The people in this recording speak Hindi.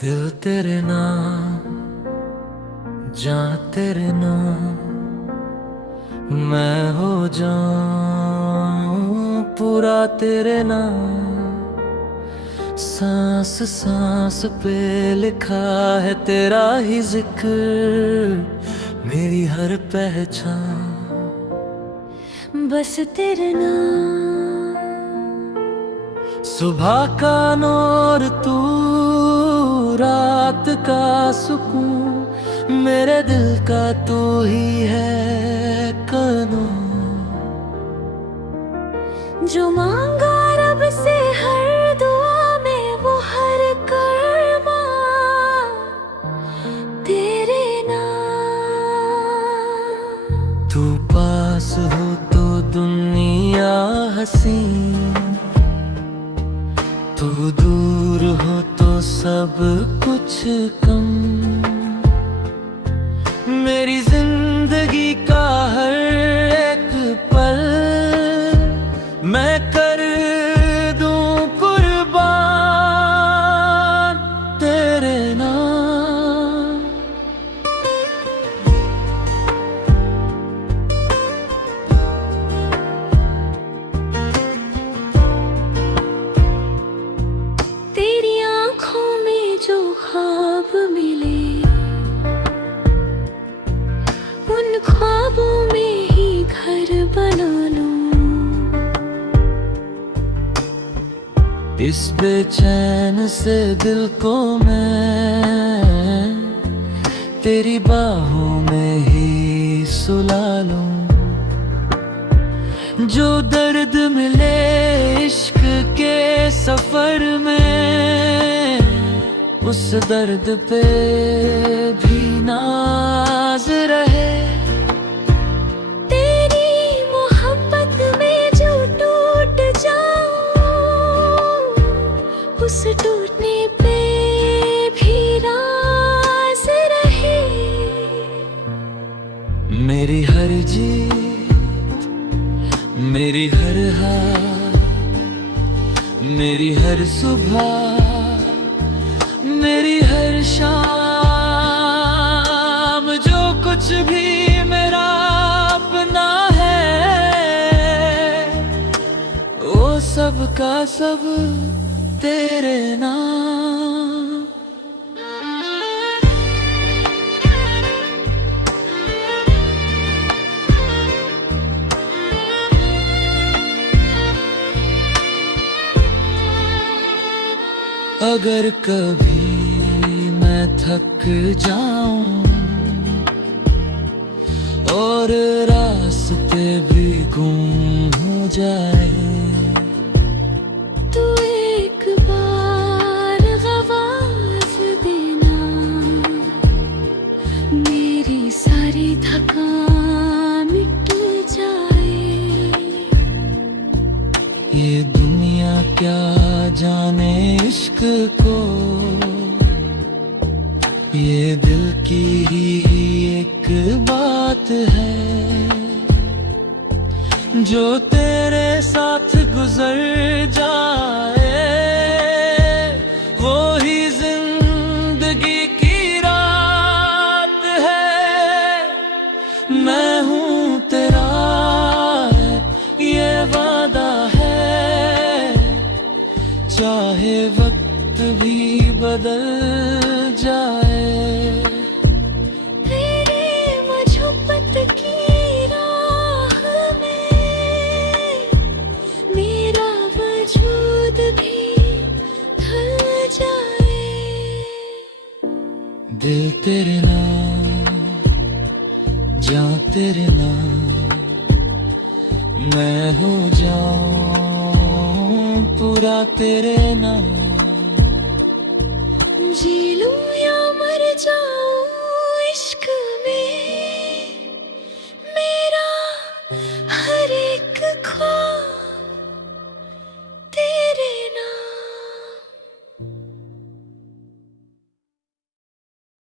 दिल तेरे नाम, जान तेरे नाम, मैं हो जाऊं पूरा तेरे नाम। सांस सांस पे लिखा है तेरा ही जिक्र, मेरी हर पहचान बस तेरे नाम। सुबह का नूर तू, रात का सुकून, मेरे दिल का तू ही है कानून। जो मांगा रब से हर दुआ में वो हर कर्मा तेरे नाम। तू पास हो तो दुनिया हसी, तू दूर हो तो सब कुछ कम। मेरी जिंदगी का हर एक पल मैं कर दूं कुर्बान तेरे नाम। तेरी आंखों में जो ख्वाब मिले, उन ख्वाबों में ही घर बना लूं। इस बेचैन से दिल को मैं तेरी बाहों में ही सुला लूं। जो दर्द मिले इश्क के सफर में, उस दर्द पे भी नाज रहे। तेरी मोहब्बत में जो टूट जाऊं, उस टूटने पे भी राज रहे। मेरी हर जीत, मेरी हर हार, मेरी हर सुबह, मेरी हर शाम, जो कुछ भी मेरा अपना है, वो सब का सब तेरे नाम। अगर कभी मैं थक जाऊं और रास्ते भी गुम हो जाए, तू एक बार आवाज देना, मेरी सारी थकान मिट जाए। ये दुनिया क्या जाने इश्क को, ये दिल की ही एक बात है। जो तेरे साथ गुजर जाए, वो ही जिंदगी की रात है। मैं हूँ तेरा, ये वादा है, चाहे वक्त भी बदल जाए। तेरी मोहब्बत की राह में मेरा वजूद भी ढल जाए। दिल तेरे नाम, जान तेरे नाम, मैं हो जाऊं पूरा तेरे नाम। जी लूं या मर जाऊं